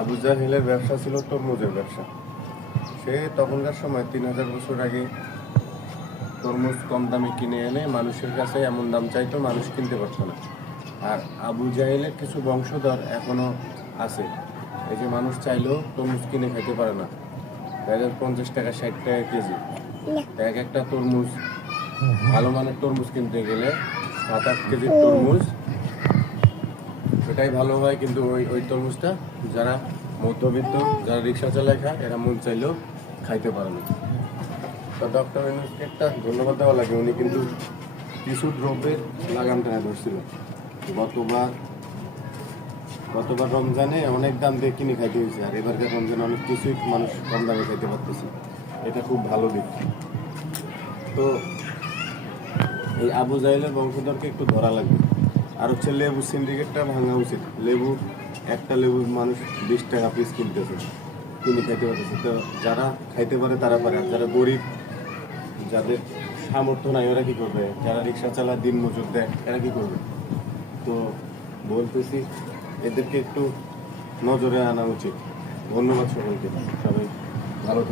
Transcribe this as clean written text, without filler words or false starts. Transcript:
আবু জাহেলের ব্যবসা ছিল তরমুজের ব্যবসা। সে তখনকার সময় 3000 বছর আগে তরমুজ কম দামে কিনে এনে মানুষের কাছে এমন দাম চাইতো, মানুষ কিনতে পারতো না। আর আবু জাহেলের কিছু বংশধর এখনো আছে, এই যে মানুষ চাইলেও তরমুজ কিনে খেতে পারে না। তাদের 50 টাকা 60 টাকা কেজি। এক একটা তরমুজ, ভালো মানের তরমুজ কিনতে গেলে 7-8 কেজির তরমুজ, এটাই ভালো হয়। কিন্তু ওই ওই তরমুজটা যারা মধ্যবিত্ত, যারা রিক্সা চালায় খায়, এরা মন চাইলেও খাইতে পারে না। তো ডক্টর ইউনূসকে একটা ধন্যবাদ দেওয়া লাগে, উনি কিন্তু কিছু দ্রব্যের লাগাম টেনে ধরছিল। গতবার রমজানে অনেক দাম দিয়ে কিনে খাইতে হয়েছে, আর এবারকার রমজানে অনেক কিছুই মানুষ কম দামে খাইতে পারতেছে। এটা খুব ভালো দিক। তো এই আবু জাহেলের বংশধরকে একটু ধরা লাগবে। আর হচ্ছে লেবু সিন্ডিকেটটা ভাঙা উচিত। একটা লেবু মানুষ 20 টাকা পিস কিনতেছে, কিনে খাইতে পারতেছে। তো যারা খাইতে পারে তারা পারে, আর যারা গরিব, যাদের সামর্থ্য নাই, ওরা কি করবে? যারা রিক্সা চালায়, দিন মজুর দেয়, এরা কি করবে? তো বলতেছি, এদেরকে একটু নজরে আনা উচিত। ধন্যবাদ সকলকে, সবাই ভালো থাকুন।